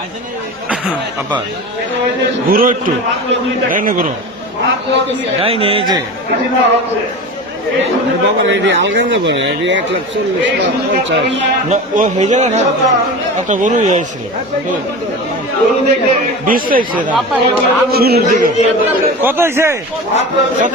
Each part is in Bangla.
আব্বা ঘুরো একটু। যাই না ঘুরো। যাই এই যে। বাবা এক লাখ চল্লিশ লাখ পঞ্চাশ। না, ও হয়ে যাবে না একটা গরু হয়েছিল বিশ চাইছে দাম। শুরুর দিকে। কত হয়েছে? কত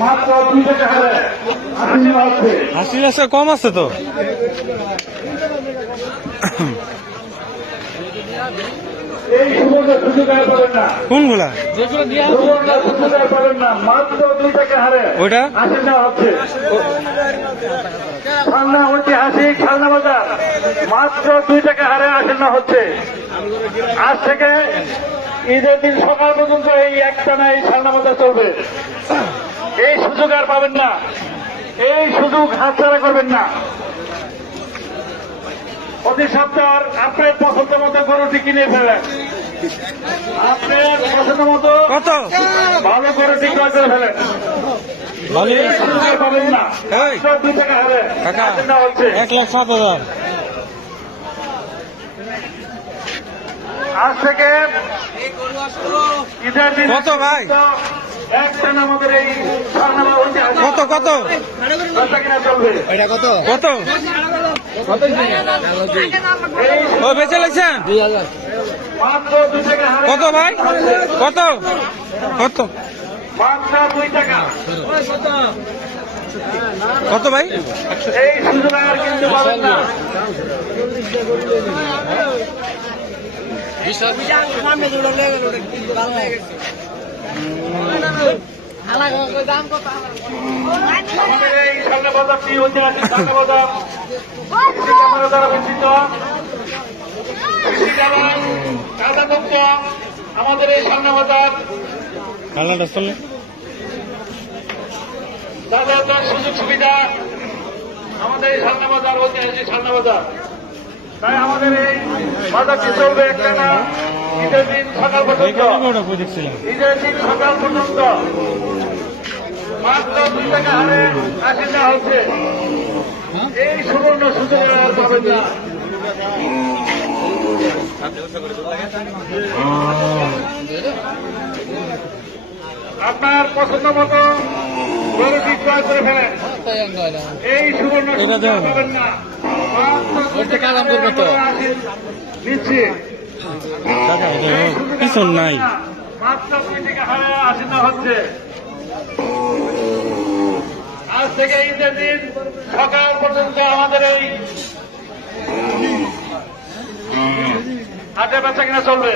মাত্র দুই টাকা হারে আপনি হচ্ছে হাসি আছে কম আছে তো। এই সুযোগে সুযোগ আর পাবেন না। কোনগুলা? যেগুলো সুযোগ আর পাবেন না। মাত্র দুই টাকা হারে। ওইটা? হচ্ছে। খালনা ঐতিহাসিক খালনা বাজার। মাত্র দুই টাকা হারে আসেন না হচ্ছে। আজ থেকে ঈদের দিন সকাল পর্যন্ত এই একটানা এই বাজার চলবে। এই সুযোগ আর পাবেন না। এই সুযোগ হাতছাড়া করবেন না। প্রতি সপ্তাহ আপনার পছন্দ মতো গরুটি কিনে ফেলেন আপনার পছন্দ মতো কত? ভালো গরুটি ক্রয় করে ফেলেন ভালো সুযোগ আর পাবেন না। মাত্র টাকা হচ্ছে। এক লাখ সাত হাজার। আজ থেকে ঈদের দিন কত ভাই? একটা আমাদের এই কত কত? কত? কত? ও বেঁচে লাগছেন কত ভাই? কত? কত? কত ভাই? এই সুযোগ আর কিন্তু পাবেন না। আমাদের এই সামনে বাজার কালারটা চলে যাতায়াতের সুযোগ সুবিধা। আমাদের এই সামনে বাজার ঐতিহাসিক সামনে বাজার। তাই আমাদের এই বাজারটি চলবে একটা না? ঈদের দিন সকাল পর্যন্ত? ঈদের দিন সকাল পর্যন্ত? মাত্র দুই টাকা হারে আসেন হচ্ছে। এই সুবর্ণ সুযোগ আর পাবেন না। আপনার পছন্দ মতো গরুটি ক্রয় করে ফেলেন। এই সুবর্ণ পাবেন না। নিচ্ছি নাই। মাত্র দুই না হচ্ছে। আজ থেকে ঈদের দিন সকাল পর্যন্ত আমাদের এই হাটে বেচা কিনা চলবে।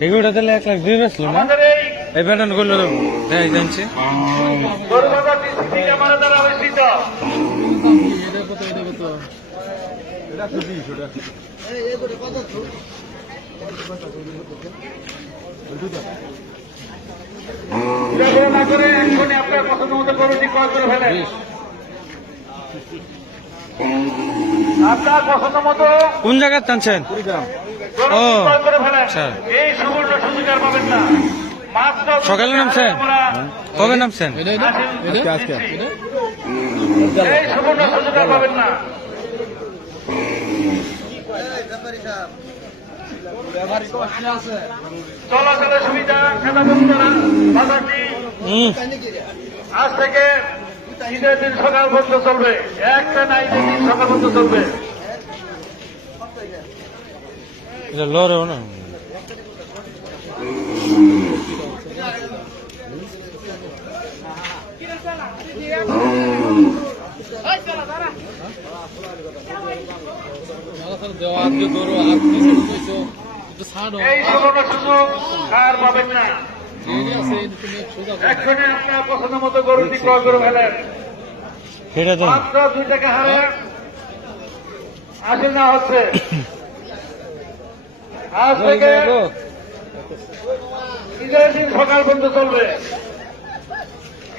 এগুলোটা তাহলে এক লাখ দুই বেচলো না? এই প্যাটার্ন করল দেখ জানছি। করে আপনার পছন্দ মতো করে ফেলেন। পছন্দ মতো কোন জায়গায় টানছেন? ও, আচ্ছা। এই সুবর্ণ সুযোগ আর পাবেন না। মাত্র সকালে নামছেন? কবে নামছেন? আজকে আজকে। এই সুবর্ণ সুযোগ আর পাবেন না। চলাচলের সুবিধা বাজারটি আজ থেকে ঈদের দিন সকাল পর্যন্ত চলবে। একটা না ঈদের দিন সকাল পর্যন্ত চলবে। এটা লড়েও না এই সুযোগ আর পাবেন না। ঠিক আছে তুমি সোজা করো। এক্ষুনি আপনার পছন্দ মতো গরুটি ক্রয় করে ফেলেন। মাত্র দুই টাকা হারে। আসে না হচ্ছে। আজ থেকে ঈদের দিন সকাল পর্যন্ত চলবে।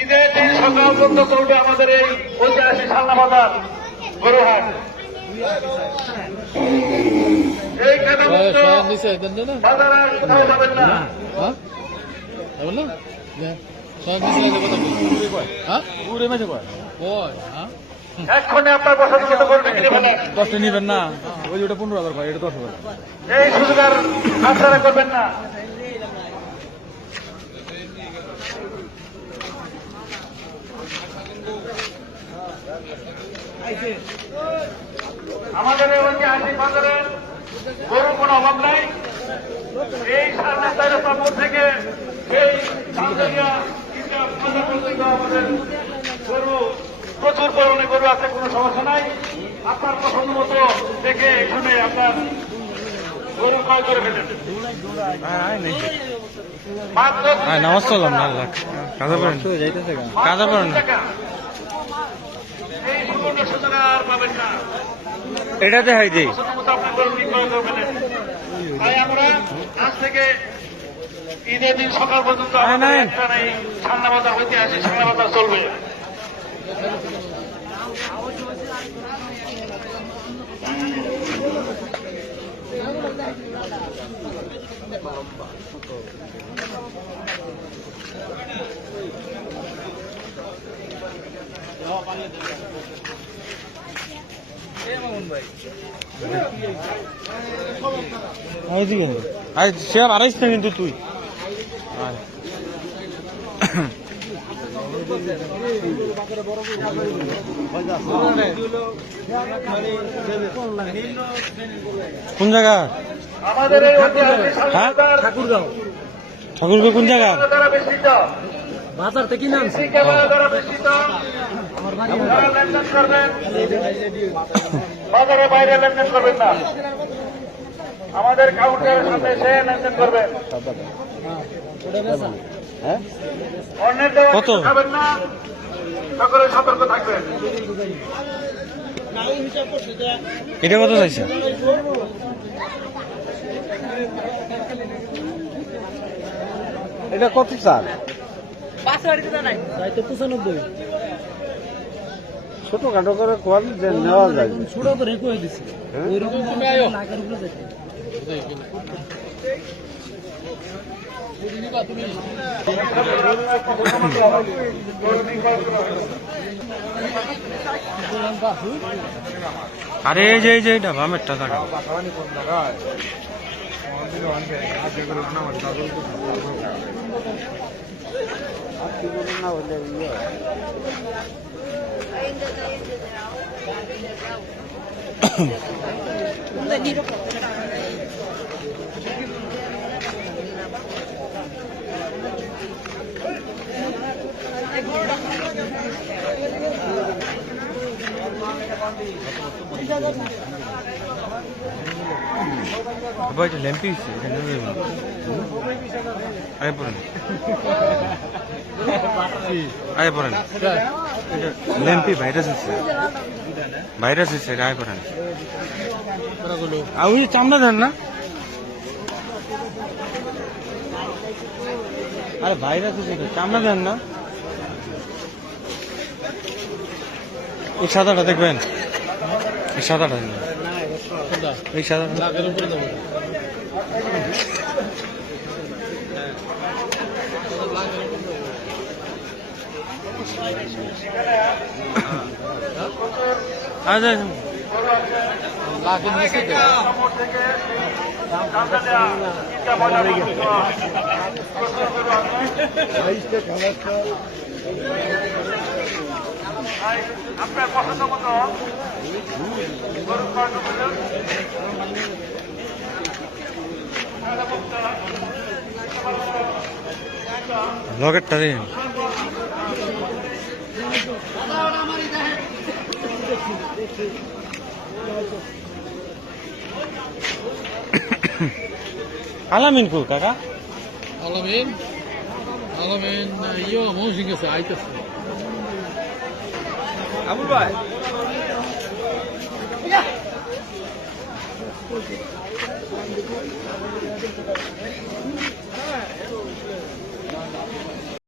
ঈদের দিন সকাল পর্যন্ত চলবে আমাদের এই ঐতিহাসিক সালনা বাজার গরুহাট। এই দেন না বাজার কোথাও যাবেন না। হ্যাঁ? হ্যাঁ? হ্যাঁ আপনার ফেলেন দশটা নিবেন না। ওই যে ওটা পনেরো হাজার কয় এটা দশ হাজার। এই সুযোগ আর হাতছাড়া করবেন না। আমাদের এই ঐতিহাসিক বাজারের গরু কোনো অভাব নাই। এই সামনে চার নম্বর থেকে এই আমাদের গরু প্রচুর পরিমাণে গরু আছে কোনো সমস্যা নাই। আপনার পছন্দ মতো দেখে এখানে আপনার গরু ক্রয় করে ফেলেন। হ্যাঁ নামাজ চললাম না আল্লাহ কাজা পড়েন। কাজা পড়েন না। দিই পছন্দ মতো আপনার গরু ক্রয় করে ফেলেন তাই আমরা আজ থেকে ঈদের দিন সকাল পর্যন্ত আয় আমাদের এই সান্না বাজার ঐতিহাসিক সান্না বাজার চলবে। আই সে আর না কিন্তু তুই। কোন জায়গা? হ্যাঁ? বাজার ঠাকুরকে কোন জায়গা? বাজার থেকে নামছি ক্যামেরা দ্বারা বাজারে বাইরে লেনদেন করবেন না। আমাদের কাউন্টারের সামনে এসে লেনদেন করবেন অন্যের দেওয়া খাবেন না সকলে সতর্ক থাকবেন। এটা কত চাইছে? এটা কত চাল? ছোট খাটো করে কোয়াল নেওয়া যায়। তুমি আয়ো। তুমি নিবা তুমি আরে এই যে এই যে এটা বামেরটা জায়গা না হলে 근데 이렇게 I'm going to go to the hospital. ভাই এটা ল্যাম্পি হচ্ছে এটা। আয় পড়েন আয় পড়েন ল্যাম্পি ভাইরাস হচ্ছে ভাইরাস হচ্ছে এটা আয় পড়েন আর ওই চামড়া দেন না আরে ভাইরাস হচ্ছে চামড়া দেন না এই সাদাটা দেখবেন এই সাদাটা দেখবেন। এই সাদাটা লাখের উপরে দেবো আচ্ছা লাখের নিচে আপনার পছন্দ মতো গরু ক্রয় করে ফেলেন। লকেটটা দিন আলামিন কো কাকা? আলামিন আলমেন ইয়ে মৌসিং গেছে আইতেছে। আবুল ভাই।